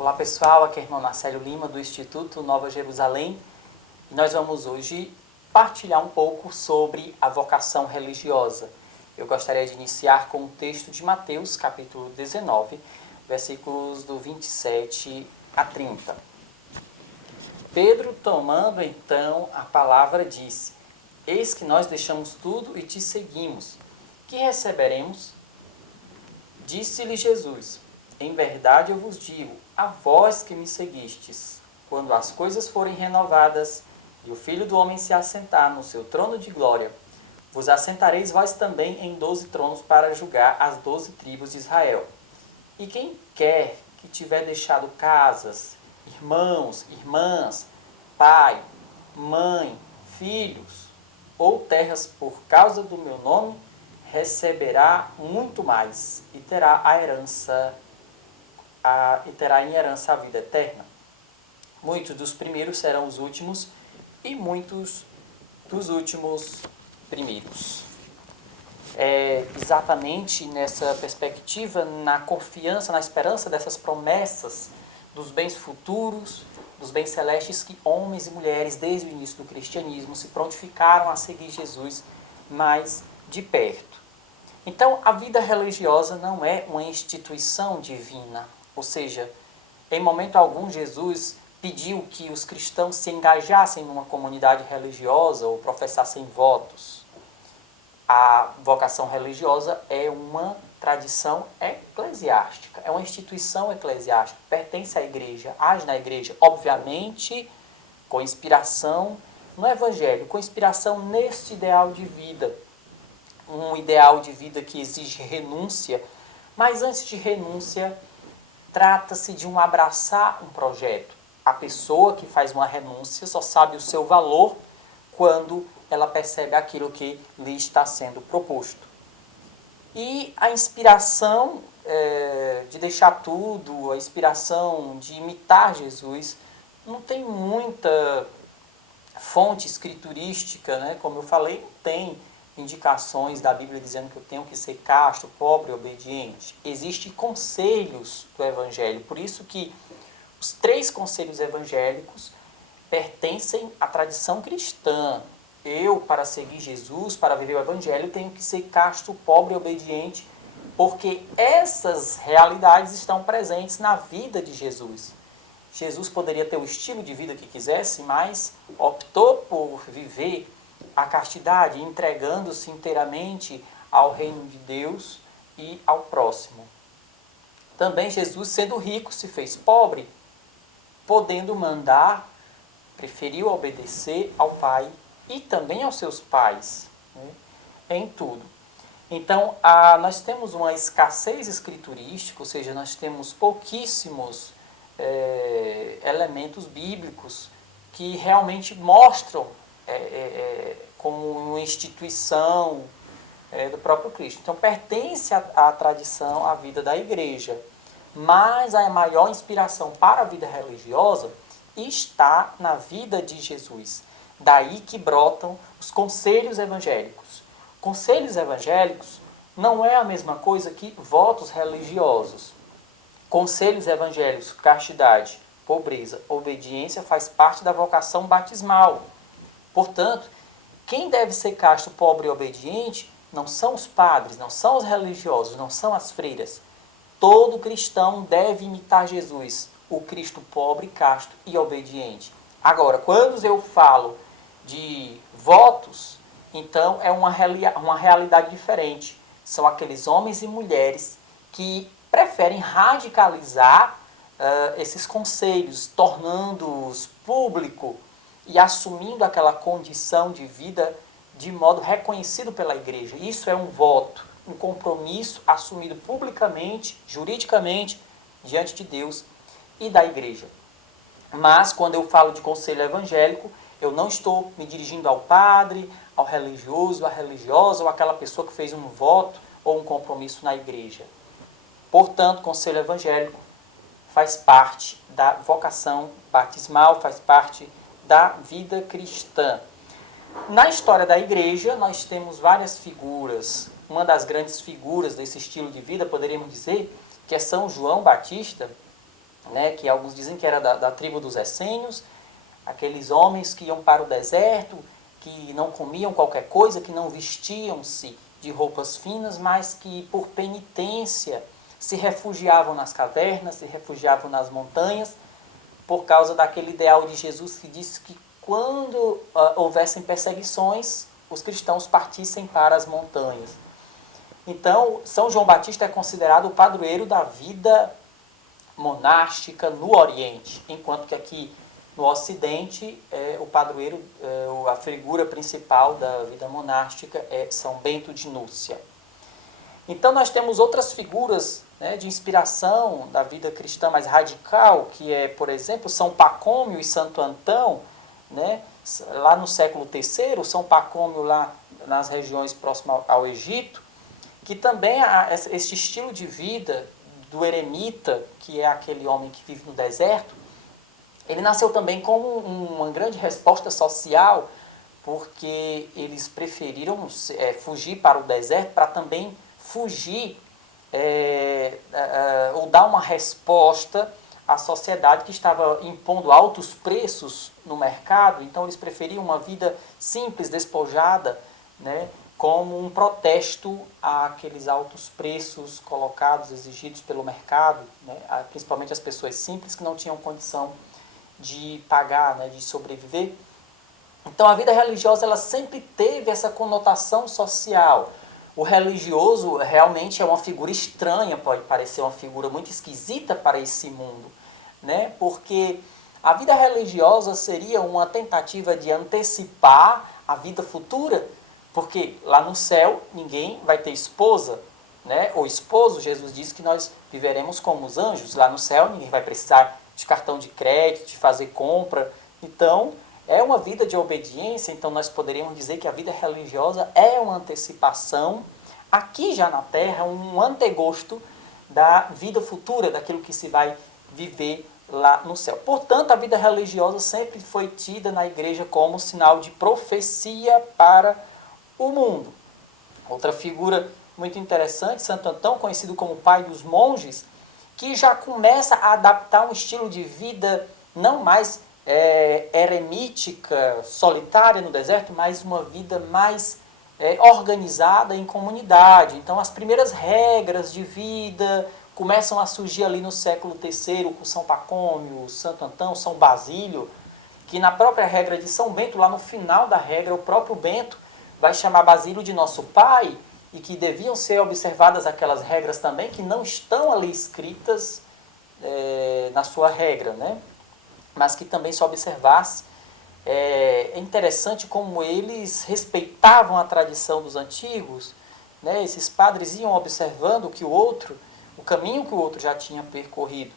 Olá pessoal, aqui é o irmão Marcelo Lima do Instituto Nova Jerusalém. Nós vamos hoje partilhar um pouco sobre a vocação religiosa. Eu gostaria de iniciar com o texto de Mateus, capítulo 19, versículos do 27 a 30. Pedro, tomando então a palavra, disse: Eis que nós deixamos tudo e te seguimos. Que receberemos? Disse-lhe Jesus: Em verdade eu vos digo, a vós que me seguistes, quando as coisas forem renovadas e o Filho do Homem se assentar no seu trono de glória, vos assentareis vós também em 12 tronos para julgar as 12 tribos de Israel. E quem quer que tiver deixado casas, irmãos, irmãs, pai, mãe, filhos ou terras por causa do meu nome, receberá muito mais e terá em herança a vida eterna. Muitos dos primeiros serão os últimos e muitos dos últimos primeiros. É exatamente nessa perspectiva, na confiança, na esperança dessas promessas dos bens futuros, dos bens celestes, que homens e mulheres, desde o início do cristianismo, se prontificaram a seguir Jesus mais de perto. Então, a vida religiosa não é uma instituição divina, ou seja, em momento algum Jesus pediu que os cristãos se engajassem numa comunidade religiosa ou professassem votos. A vocação religiosa é uma tradição eclesiástica, é uma instituição eclesiástica, pertence à igreja, age na igreja, obviamente com inspiração no Evangelho, com inspiração neste ideal de vida. Um ideal de vida que exige renúncia, mas antes de renúncia, trata-se de abraçar um projeto. A pessoa que faz uma renúncia só sabe o seu valor quando ela percebe aquilo que lhe está sendo proposto. E a inspiração de deixar tudo, a inspiração de imitar Jesus, não tem muita fonte escriturística, né? Como eu falei, não tem indicações da Bíblia dizendo que eu tenho que ser casto, pobre e obediente. Existem conselhos do Evangelho, por isso que os 3 conselhos evangélicos pertencem à tradição cristã. Eu, para seguir Jesus, para viver o Evangelho, tenho que ser casto, pobre e obediente, porque essas realidades estão presentes na vida de Jesus. Jesus poderia ter o estilo de vida que quisesse, mas optou por viver a castidade, entregando-se inteiramente ao reino de Deus e ao próximo. Também Jesus, sendo rico, se fez pobre, podendo mandar, preferiu obedecer ao Pai e também aos seus pais, né, em tudo. Então, nós temos uma escassez escriturística, ou seja, nós temos pouquíssimos elementos bíblicos que realmente mostram como uma instituição do próprio Cristo. Então, pertence à tradição, à vida da igreja. Mas a maior inspiração para a vida religiosa está na vida de Jesus. Daí que brotam os conselhos evangélicos. Conselhos evangélicos não é a mesma coisa que votos religiosos. Conselhos evangélicos, castidade, pobreza, obediência, faz parte da vocação batismal. Portanto, quem deve ser casto, pobre e obediente não são os padres, não são os religiosos, não são as freiras. Todo cristão deve imitar Jesus, o Cristo pobre, casto e obediente. Agora, quando eu falo de votos, então é uma realidade diferente. São aqueles homens e mulheres que preferem radicalizar esses conselhos, tornando-os público e assumindo aquela condição de vida de modo reconhecido pela igreja. Isso é um voto, um compromisso assumido publicamente, juridicamente, diante de Deus e da igreja. Mas, quando eu falo de conselho evangélico, eu não estou me dirigindo ao padre, ao religioso, à religiosa ou àquela pessoa que fez um voto ou um compromisso na igreja. Portanto, conselho evangélico faz parte da vocação batismal, faz parte da vida cristã. Na história da igreja, nós temos várias figuras. Uma das grandes figuras desse estilo de vida, poderíamos dizer, que é São João Batista, né, que alguns dizem que era da tribo dos essênios, aqueles homens que iam para o deserto, que não comiam qualquer coisa, que não vestiam-se de roupas finas, mas que por penitência se refugiavam nas cavernas, se refugiavam nas montanhas, por causa daquele ideal de Jesus que disse que quando houvessem perseguições, os cristãos partissem para as montanhas. Então, São João Batista é considerado o padroeiro da vida monástica no Oriente, enquanto que aqui no Ocidente, o padroeiro, a figura principal da vida monástica é São Bento de Núrcia. Então nós temos outras figuras, né, de inspiração da vida cristã mais radical, que é, por exemplo, São Pacômio e Santo Antão, né, lá no século III, São Pacômio lá nas regiões próximas ao Egito, que também esse estilo de vida do eremita, que é aquele homem que vive no deserto, ele nasceu também como uma grande resposta social, porque eles preferiram fugir para o deserto para também fugir ou dar uma resposta à sociedade que estava impondo altos preços no mercado. Então eles preferiam uma vida simples, despojada, né, como um protesto àqueles altos preços colocados, exigidos pelo mercado, né, principalmente as pessoas simples que não tinham condição de pagar, né, de sobreviver. Então a vida religiosa ela sempre teve essa conotação social. O religioso realmente é uma figura estranha, pode parecer uma figura muito esquisita para esse mundo, né? Porque a vida religiosa seria uma tentativa de antecipar a vida futura, porque lá no céu ninguém vai ter esposa, né? Ou esposo. Jesus disse que nós viveremos como os anjos. Lá no céu ninguém vai precisar de cartão de crédito, de fazer compra. Então, é uma vida de obediência. Então nós poderíamos dizer que a vida religiosa é uma antecipação, aqui já na Terra, um antegosto da vida futura, daquilo que se vai viver lá no céu. Portanto, a vida religiosa sempre foi tida na igreja como sinal de profecia para o mundo. Outra figura muito interessante, Santo Antão, conhecido como pai dos monges, que já começa a adaptar um estilo de vida não mais eremítica, solitária no deserto, mas uma vida mais organizada em comunidade. Então as primeiras regras de vida começam a surgir ali no século III, com São Pacômio, Santo Antão, São Basílio, que na própria regra de São Bento, lá no final da regra, o próprio Bento vai chamar Basílio de nosso pai, e que deviam ser observadas aquelas regras também que não estão ali escritas na sua regra, né? Mas que também se observasse. É interessante como eles respeitavam a tradição dos antigos, né? Esses padres iam observando o caminho que o outro já tinha percorrido.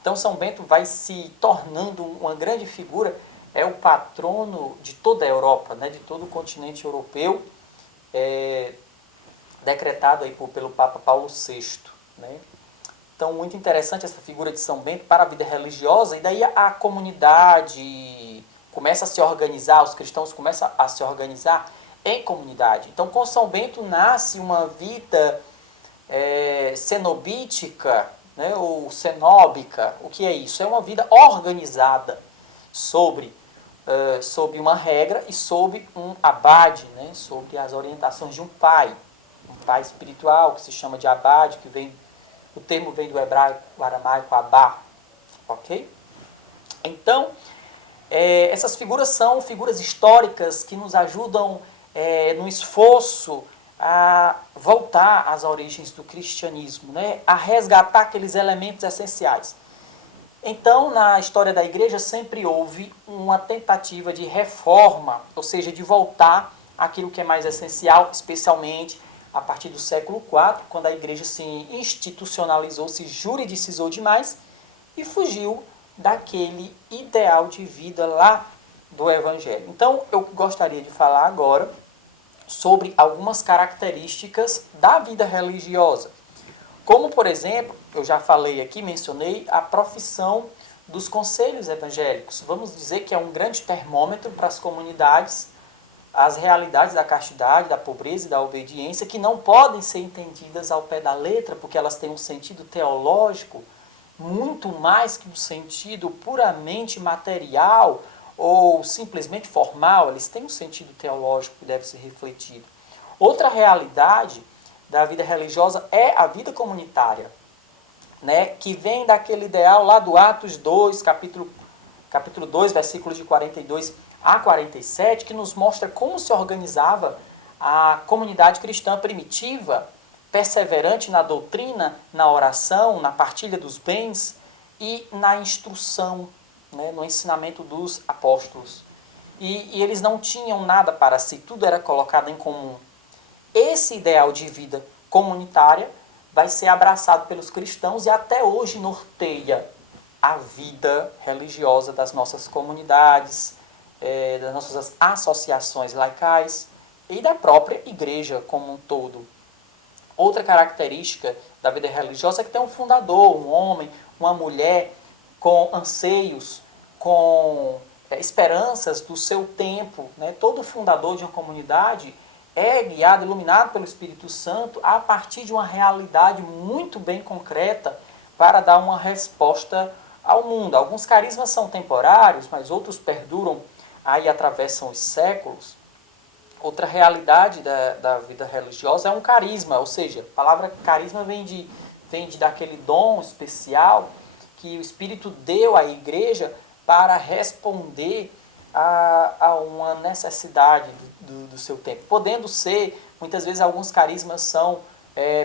Então São Bento vai se tornando uma grande figura, é o patrono de toda a Europa, né? De todo o continente europeu, decretado aí pelo Papa Paulo VI, né? Então, muito interessante essa figura de São Bento para a vida religiosa, e daí a comunidade começa a se organizar, os cristãos começam a se organizar em comunidade. Então, com São Bento nasce uma vida cenobítica, né, ou cenóbica. O que é isso? É uma vida organizada sobre uma regra e sobre um abade, né, sobre as orientações de um pai espiritual, que se chama de abade, o termo vem do hebraico, do aramaico, abá, ok? Então, essas figuras são figuras históricas que nos ajudam no esforço a voltar às origens do cristianismo, né? A resgatar aqueles elementos essenciais. Então, na história da igreja sempre houve uma tentativa de reforma, ou seja, de voltar àquilo que é mais essencial, especialmente a partir do século IV, quando a igreja se institucionalizou, se juridicizou demais e fugiu daquele ideal de vida lá do Evangelho. Então, eu gostaria de falar agora sobre algumas características da vida religiosa. Como, por exemplo, eu já falei aqui, mencionei a profissão dos conselhos evangélicos. Vamos dizer que é um grande termômetro para as comunidades, as realidades da castidade, da pobreza e da obediência, que não podem ser entendidas ao pé da letra, porque elas têm um sentido teológico, muito mais que um sentido puramente material ou simplesmente formal, eles têm um sentido teológico que deve ser refletido. Outra realidade da vida religiosa é a vida comunitária, né, que vem daquele ideal lá do Atos 2, capítulo 2, versículos de 42 a 47, que nos mostra como se organizava a comunidade cristã primitiva, perseverante na doutrina, na oração, na partilha dos bens e na instrução, né, no ensinamento dos apóstolos. E eles não tinham nada para si, tudo era colocado em comum. Esse ideal de vida comunitária vai ser abraçado pelos cristãos e até hoje norteia a vida religiosa das nossas comunidades, das nossas associações laicais e da própria igreja como um todo. Outra característica da vida religiosa é que tem um fundador, um homem, uma mulher com anseios, com esperanças do seu tempo. Né? Todo fundador de uma comunidade é guiado, iluminado pelo Espírito Santo a partir de uma realidade muito bem concreta para dar uma resposta ao mundo. Alguns carismas são temporários, mas outros perduram aí atravessam os séculos. Outra realidade da vida religiosa é um carisma, ou seja, a palavra carisma vem daquele dom especial que o Espírito deu à igreja para responder a uma necessidade do seu tempo. Podendo ser, muitas vezes alguns carismas são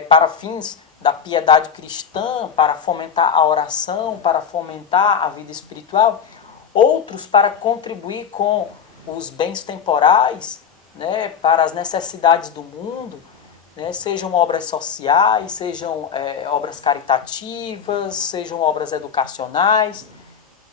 para fins da piedade cristã, para fomentar a oração, para fomentar a vida espiritual, outros para contribuir com os bens temporais, né, para as necessidades do mundo, né, sejam obras sociais, sejam obras caritativas, sejam obras educacionais,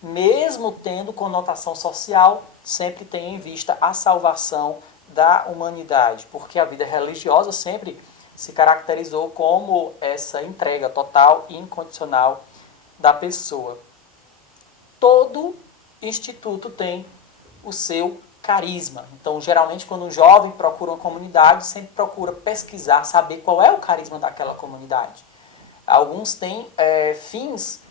mesmo tendo conotação social, sempre tem em vista a salvação da humanidade, porque a vida religiosa sempre se caracterizou como essa entrega total e incondicional da pessoa. Todo instituto tem o seu carisma. Então, geralmente, quando um jovem procura uma comunidade, sempre procura pesquisar, saber qual é o carisma daquela comunidade. Alguns têm fins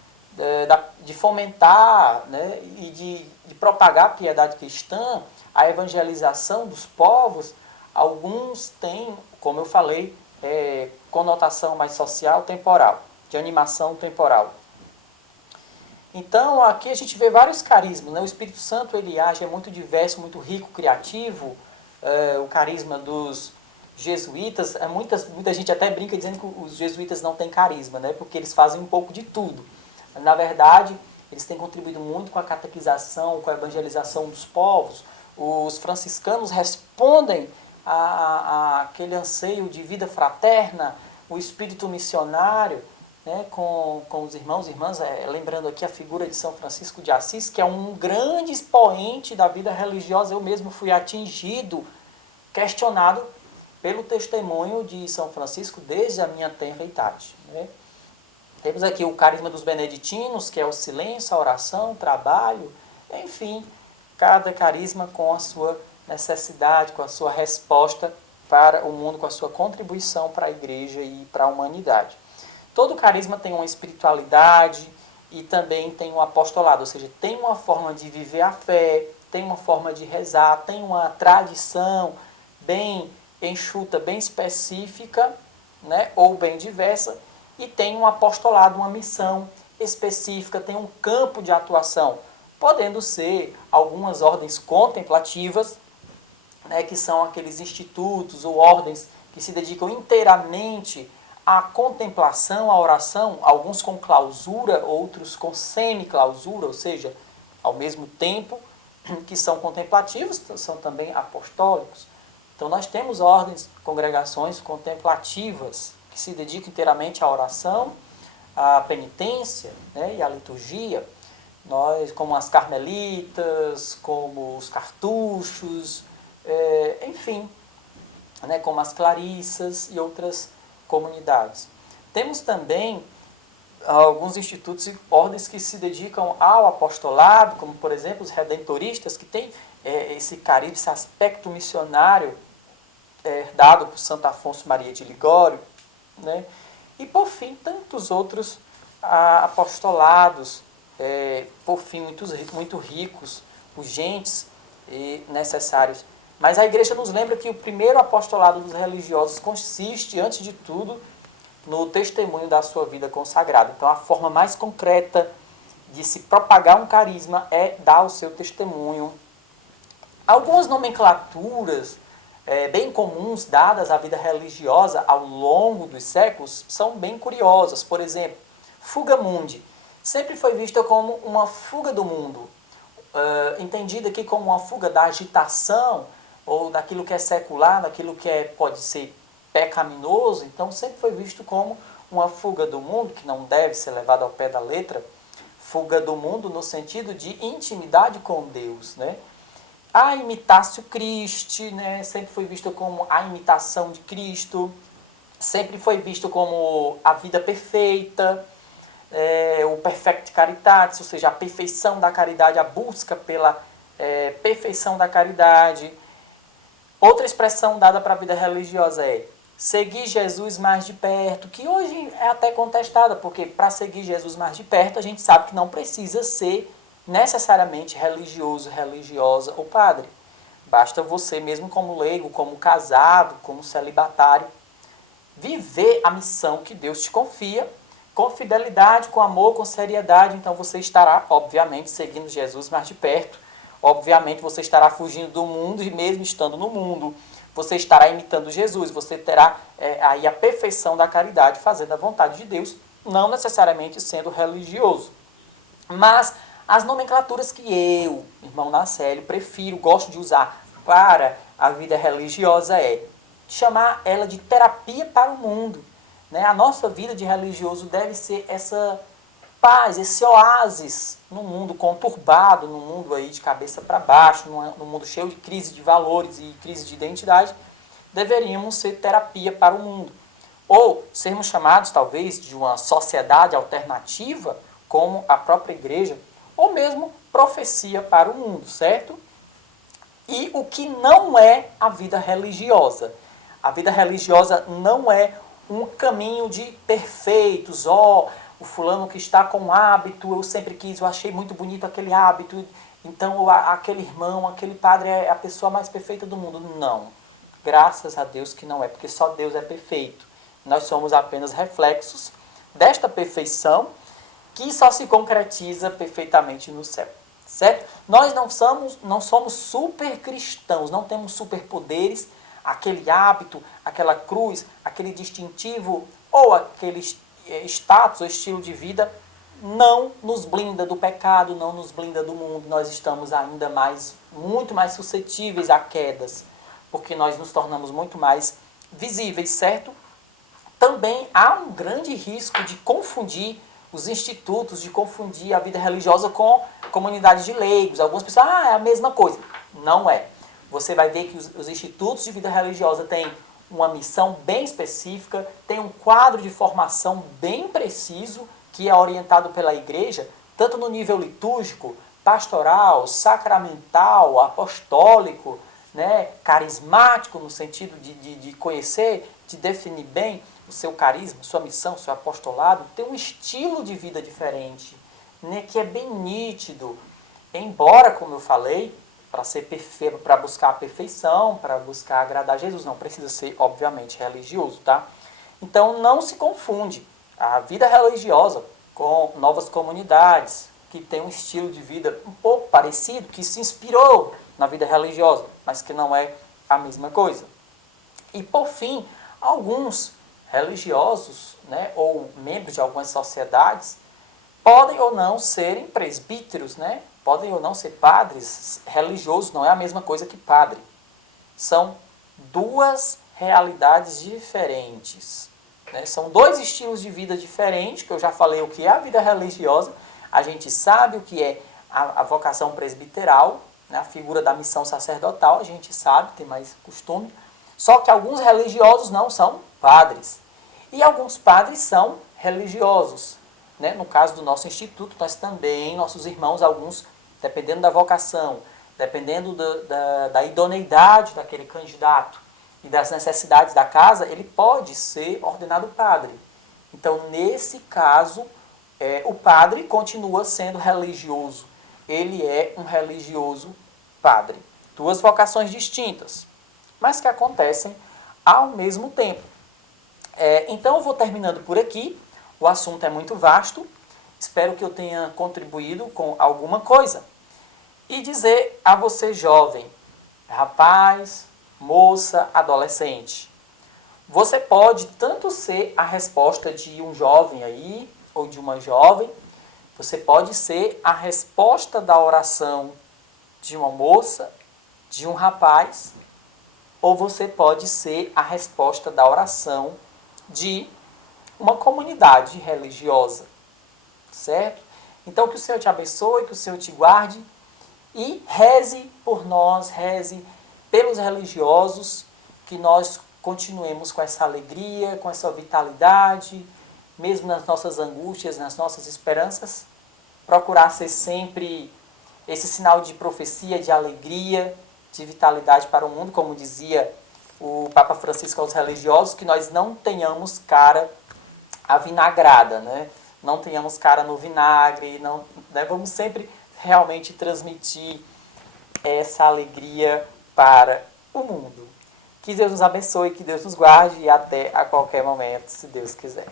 de fomentar, né, e de propagar a piedade cristã, a evangelização dos povos. Alguns têm, como eu falei, conotação mais social, temporal, de animação temporal. Então, aqui a gente vê vários carismas, né? O Espírito Santo, ele age, é muito diverso, muito rico, criativo. O carisma dos jesuítas, muita gente até brinca dizendo que os jesuítas não têm carisma, né? Porque eles fazem um pouco de tudo. Na verdade, eles têm contribuído muito com a catequização, com a evangelização dos povos. Os franciscanos respondem a aquele anseio de vida fraterna, o espírito missionário, né, com os irmãos e irmãs, lembrando aqui a figura de São Francisco de Assis, que é um grande expoente da vida religiosa. Eu mesmo fui atingido, questionado pelo testemunho de São Francisco desde a minha tenra idade. Né? Temos aqui o carisma dos beneditinos, que é o silêncio, a oração, o trabalho, enfim, cada carisma com a sua necessidade, com a sua resposta para o mundo, com a sua contribuição para a igreja e para a humanidade. Todo carisma tem uma espiritualidade e também tem um apostolado, ou seja, tem uma forma de viver a fé, tem uma forma de rezar, tem uma tradição bem enxuta, bem específica, né, ou bem diversa, e tem um apostolado, uma missão específica, tem um campo de atuação, podendo ser algumas ordens contemplativas, né, que são aqueles institutos ou ordens que se dedicam inteiramente à contemplação, à oração, alguns com clausura, outros com semi-clausura, ou seja, ao mesmo tempo que são contemplativos, são também apostólicos. Então nós temos ordens, congregações contemplativas, que se dedicam inteiramente à oração, à penitência, né, e à liturgia. Nós, como as carmelitas, como os cartuchos, enfim, né, como as clarissas e outras comunidades. Temos também alguns institutos e ordens que se dedicam ao apostolado, como, por exemplo, os redentoristas, que têm esse carisma, esse aspecto missionário dado por Santo Afonso Maria de Ligório, né? E, por fim, tantos outros apostolados, por fim, muito ricos, urgentes e necessários. Mas a igreja nos lembra que o primeiro apostolado dos religiosos consiste, antes de tudo, no testemunho da sua vida consagrada. Então, a forma mais concreta de se propagar um carisma é dar o seu testemunho. Algumas nomenclaturas bem comuns dadas à vida religiosa ao longo dos séculos são bem curiosas. Por exemplo, fuga mundi sempre foi vista como uma fuga do mundo, entendida aqui como uma fuga da agitação ou daquilo que é secular, daquilo que pode ser pecaminoso. Então sempre foi visto como uma fuga do mundo, que não deve ser levada ao pé da letra, fuga do mundo no sentido de intimidade com Deus, né? A imitatio Christi, né, sempre foi visto como a imitação de Cristo, sempre foi visto como a vida perfeita, o perfect caritatis, ou seja, a perfeição da caridade, a busca pela perfeição da caridade. Outra expressão dada para a vida religiosa é seguir Jesus mais de perto, que hoje é até contestada, porque para seguir Jesus mais de perto a gente sabe que não precisa ser necessariamente religioso, religiosa ou padre. Basta você mesmo como leigo, como casado, como celibatário, viver a missão que Deus te confia, com fidelidade, com amor, com seriedade. Então você estará, obviamente, seguindo Jesus mais de perto. Obviamente você estará fugindo do mundo e mesmo estando no mundo, você estará imitando Jesus. Você terá aí a perfeição da caridade, fazendo a vontade de Deus, não necessariamente sendo religioso. Mas as nomenclaturas que eu, irmão Nacélio, prefiro, gosto de usar para a vida religiosa chamar ela de terapia para o mundo. Né? A nossa vida de religioso deve ser essa paz, esse oásis num mundo conturbado, num mundo aí de cabeça para baixo, num mundo cheio de crise de valores e crise de identidade. Deveríamos ser terapia para o mundo. Ou sermos chamados, talvez, de uma sociedade alternativa, como a própria igreja, ou mesmo profecia para o mundo, certo? E o que não é a vida religiosa? A vida religiosa não é um caminho de perfeitos. O fulano que está com um hábito, eu sempre quis, eu achei muito bonito aquele hábito, então aquele irmão, aquele padre é a pessoa mais perfeita do mundo. Não. Graças a Deus que não é, porque só Deus é perfeito. Nós somos apenas reflexos desta perfeição que só se concretiza perfeitamente no céu, certo? Nós não somos super cristãos, não temos superpoderes, aquele hábito, aquela cruz, aquele distintivo ou aquele status ou estilo de vida não nos blinda do pecado, não nos blinda do mundo. Nós estamos ainda muito mais suscetíveis a quedas, porque nós nos tornamos muito mais visíveis, certo? Também há um grande risco de confundir os institutos, de confundir a vida religiosa com comunidade de leigos. Algumas pessoas, é a mesma coisa. Não é. Você vai ver que os institutos de vida religiosa têm uma missão bem específica, tem um quadro de formação bem preciso, que é orientado pela igreja, tanto no nível litúrgico, pastoral, sacramental, apostólico, né, carismático, no sentido de conhecer, de definir bem o seu carisma, sua missão, seu apostolado. Tem um estilo de vida diferente, né, que é bem nítido. Embora, como eu falei, para ser perfeito, para buscar a perfeição, para buscar agradar a Jesus, não precisa ser, obviamente, religioso, tá? Então, não se confunde a vida religiosa com novas comunidades, que tem um estilo de vida um pouco parecido, que se inspirou na vida religiosa, mas que não é a mesma coisa. E, por fim, alguns religiosos, né, ou membros de algumas sociedades, podem ou não serem presbíteros, né? Podem ou não ser padres. Religiosos não é a mesma coisa que padre. São duas realidades diferentes, né? São dois estilos de vida diferentes, que eu já falei o que é a vida religiosa. A gente sabe o que é a vocação presbiteral, né? A figura da missão sacerdotal, a gente sabe, tem mais costume. Só que alguns religiosos não são padres. E alguns padres são religiosos. Né? No caso do nosso instituto, nós também, nossos irmãos, alguns, dependendo da vocação, dependendo da idoneidade daquele candidato e das necessidades da casa, ele pode ser ordenado padre. Então, nesse caso, o padre continua sendo religioso. Ele é um religioso padre. Duas vocações distintas, mas que acontecem ao mesmo tempo. Então eu vou terminando por aqui. O assunto é muito vasto. Espero que eu tenha contribuído com alguma coisa. E dizer a você jovem, rapaz, moça, adolescente, você pode tanto ser a resposta de um jovem aí, ou de uma jovem, você pode ser a resposta da oração de uma moça, de um rapaz, ou você pode ser a resposta da oração de uma comunidade religiosa, certo? Então que o Senhor te abençoe, que o Senhor te guarde e reze por nós, reze pelos religiosos, que nós continuemos com essa alegria, com essa vitalidade, mesmo nas nossas angústias, nas nossas esperanças, procurar ser sempre esse sinal de profecia, de alegria, de vitalidade para o mundo, como dizia o Papa Francisco aos religiosos, que nós não tenhamos cara avinagrada, né? Não tenhamos cara no vinagre, não, né? Vamos sempre realmente transmitir essa alegria para o mundo. Que Deus nos abençoe, que Deus nos guarde e até a qualquer momento, se Deus quiser.